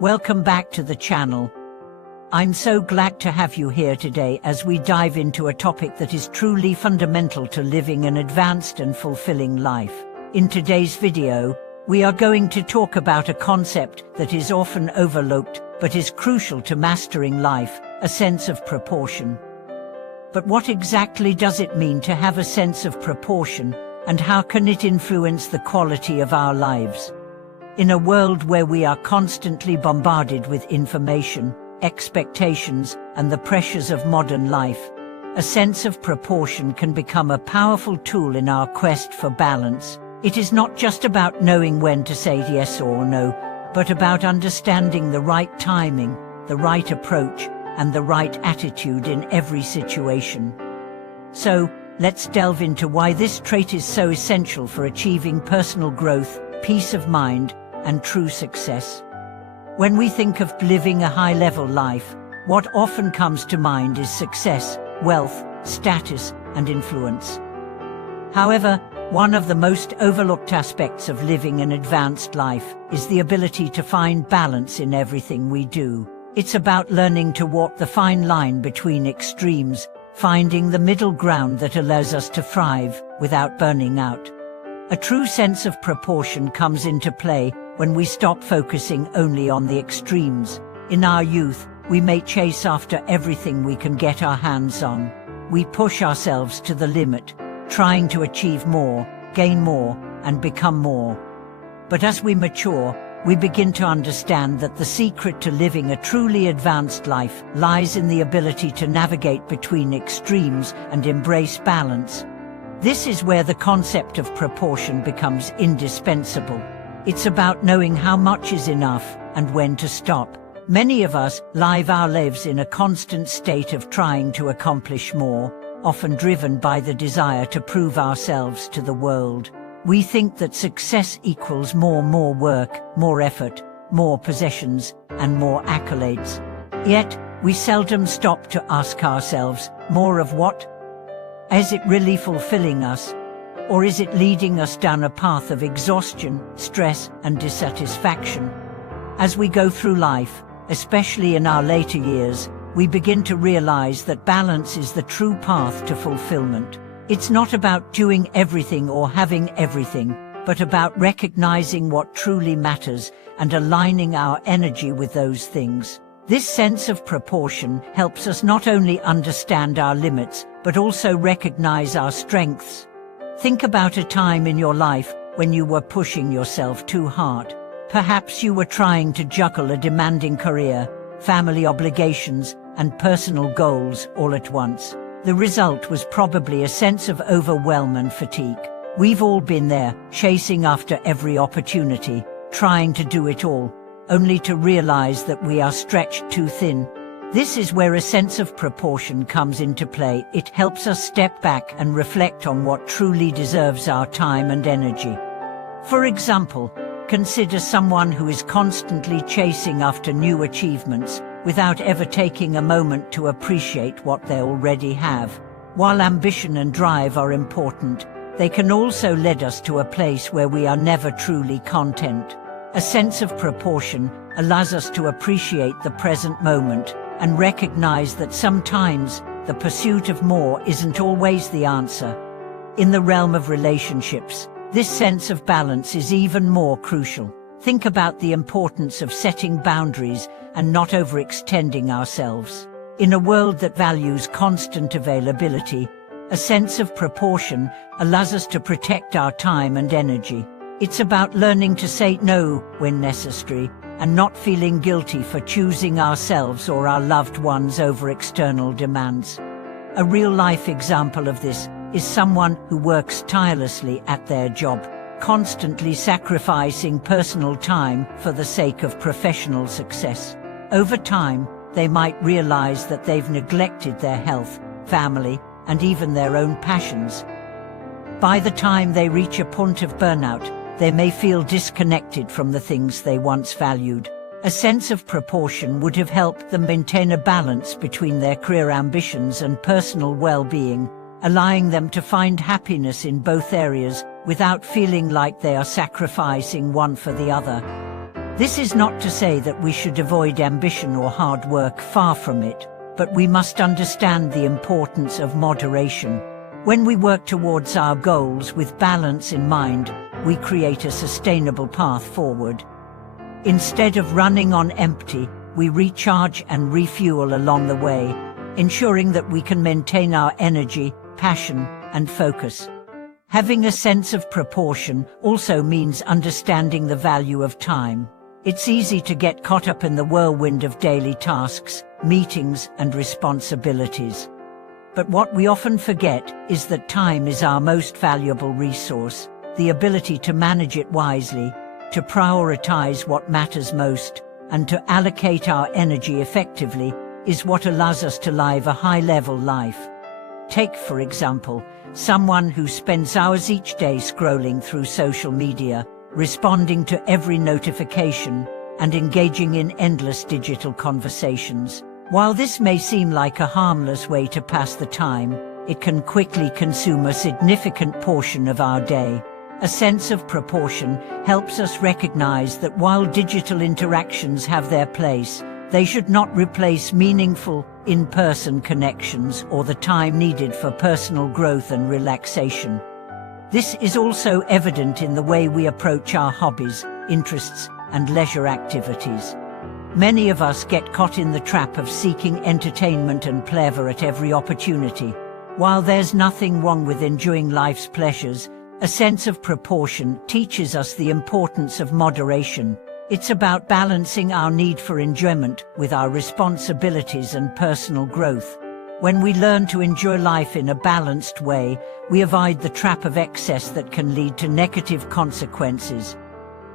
Welcome back to the channel. I'm so glad to have you here today as we dive into a topic that is truly fundamental to living an advanced and fulfilling life. In today's video, we are going to talk about a concept that is often overlooked but is crucial to mastering life, a sense of proportion. But what exactly does it mean to have a sense of proportion, and how can it influence the quality of our lives? In a world where we are constantly bombarded with information, expectations, and the pressures of modern life, a sense of proportion can become a powerful tool in our quest for balance. It is not just about knowing when to say yes or no, but about understanding the right timing, the right approach, and the right attitude in every situation. So, let's delve into why this trait is so essential for achieving personal growth, peace of mind, and true success. When we think of living a high-level life, what often comes to mind is success, wealth, status, and influence. However, one of the most overlooked aspects of living an advanced life is the ability to find balance in everything we do. It's about learning to walk the fine line between extremes, finding the middle ground that allows us to thrive without burning out. A true sense of proportion comes into play when we stop focusing only on the extremes. In our youth, we may chase after everything we can get our hands on. We push ourselves to the limit, trying to achieve more, gain more, and become more. But as we mature, we begin to understand that the secret to living a truly advanced life lies in the ability to navigate between extremes and embrace balance. This is where the concept of proportion becomes indispensable. It's about knowing how much is enough and when to stop. Many of us live our lives in a constant state of trying to accomplish more, often driven by the desire to prove ourselves to the world. We think that success equals more work, more effort, more possessions, and more accolades. Yet, we seldom stop to ask ourselves, more of what? Is it really fulfilling us? Or is it leading us down a path of exhaustion, stress, and dissatisfaction? As we go through life, especially in our later years, we begin to realize that balance is the true path to fulfillment. It's not about doing everything or having everything, but about recognizing what truly matters and aligning our energy with those things. This sense of proportion helps us not only understand our limits, but also recognize our strengths. Think about a time in your life when you were pushing yourself too hard. Perhaps you were trying to juggle a demanding career, family obligations, and personal goals all at once. The result was probably a sense of overwhelm and fatigue. We've all been there, chasing after every opportunity, trying to do it all, only to realize that we are stretched too thin. This is where a sense of proportion comes into play. It helps us step back and reflect on what truly deserves our time and energy. For example, consider someone who is constantly chasing after new achievements, without ever taking a moment to appreciate what they already have. While ambition and drive are important, they can also lead us to a place where we are never truly content. A sense of proportion allows us to appreciate the present moment and recognize that sometimes the pursuit of more isn't always the answer. In the realm of relationships, this sense of balance is even more crucial. Think about the importance of setting boundaries and not overextending ourselves. In a world that values constant availability, a sense of proportion allows us to protect our time and energy. It's about learning to say no when necessary and not feeling guilty for choosing ourselves or our loved ones over external demands. A real-life example of this is someone who works tirelessly at their job, constantly sacrificing personal time for the sake of professional success. Over time, they might realize that they've neglected their health, family, and even their own passions. By the time they reach a point of burnout, they may feel disconnected from the things they once valued. A sense of proportion would have helped them maintain a balance between their career ambitions and personal well-being, allowing them to find happiness in both areas without feeling like they are sacrificing one for the other. This is not to say that we should avoid ambition or hard work, far from it, but we must understand the importance of moderation. When we work towards our goals with balance in mind, we create a sustainable path forward. Instead of running on empty, we recharge and refuel along the way, ensuring that we can maintain our energy, passion, and focus. Having a sense of proportion also means understanding the value of time. It's easy to get caught up in the whirlwind of daily tasks, meetings, and responsibilities. But what we often forget is that time is our most valuable resource. The ability to manage it wisely, to prioritize what matters most, and to allocate our energy effectively is what allows us to live a high-level life. Take, for example, someone who spends hours each day scrolling through social media, responding to every notification, and engaging in endless digital conversations. While this may seem like a harmless way to pass the time, it can quickly consume a significant portion of our day. A sense of proportion helps us recognize that while digital interactions have their place, they should not replace meaningful, in-person connections or the time needed for personal growth and relaxation. This is also evident in the way we approach our hobbies, interests, and leisure activities. Many of us get caught in the trap of seeking entertainment and pleasure at every opportunity. While there's nothing wrong with enjoying life's pleasures, a sense of proportion teaches us the importance of moderation. It's about balancing our need for enjoyment with our responsibilities and personal growth. When we learn to enjoy life in a balanced way, we avoid the trap of excess that can lead to negative consequences.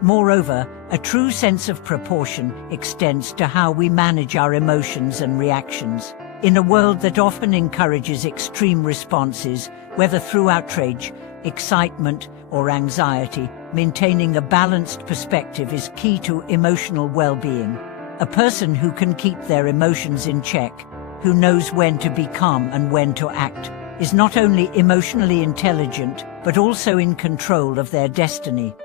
Moreover, a true sense of proportion extends to how we manage our emotions and reactions. In a world that often encourages extreme responses, whether through outrage, excitement, or anxiety, maintaining a balanced perspective is key to emotional well-being. A person who can keep their emotions in check, who knows when to be calm and when to act, is not only emotionally intelligent, but also in control of their destiny.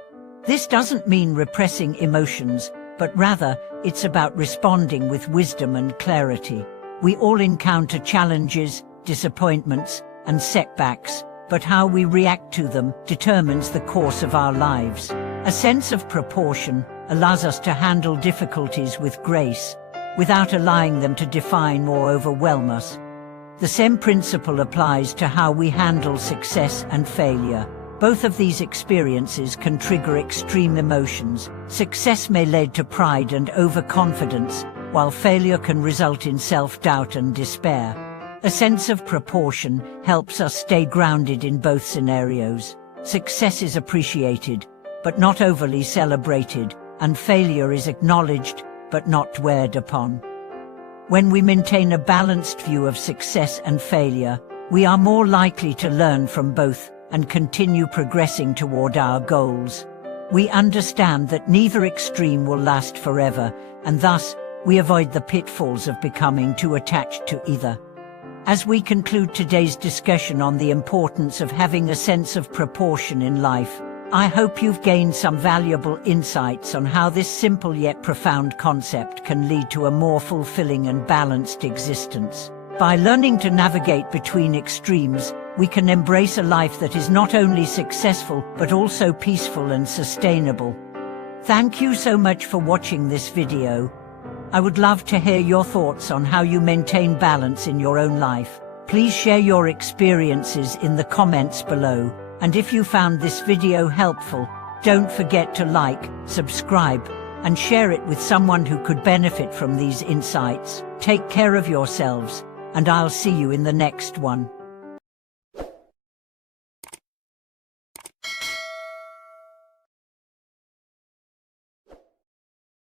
This doesn't mean repressing emotions, but rather, it's about responding with wisdom and clarity. We all encounter challenges, disappointments, and setbacks, but how we react to them determines the course of our lives. A sense of proportion allows us to handle difficulties with grace, without allowing them to define or overwhelm us. The same principle applies to how we handle success and failure. Both of these experiences can trigger extreme emotions. Success may lead to pride and overconfidence, while failure can result in self-doubt and despair. A sense of proportion helps us stay grounded in both scenarios. Success is appreciated, but not overly celebrated, and failure is acknowledged, but not dwelled upon. When we maintain a balanced view of success and failure, we are more likely to learn from both and continue progressing toward our goals. We understand that neither extreme will last forever, and thus, we avoid the pitfalls of becoming too attached to either. As we conclude today's discussion on the importance of having a sense of proportion in life, I hope you've gained some valuable insights on how this simple yet profound concept can lead to a more fulfilling and balanced existence. By learning to navigate between extremes, we can embrace a life that is not only successful, but also peaceful and sustainable. Thank you so much for watching this video. I would love to hear your thoughts on how you maintain balance in your own life. Please share your experiences in the comments below. And if you found this video helpful, don't forget to like, subscribe, and share it with someone who could benefit from these insights. Take care of yourselves, and I'll see you in the next one.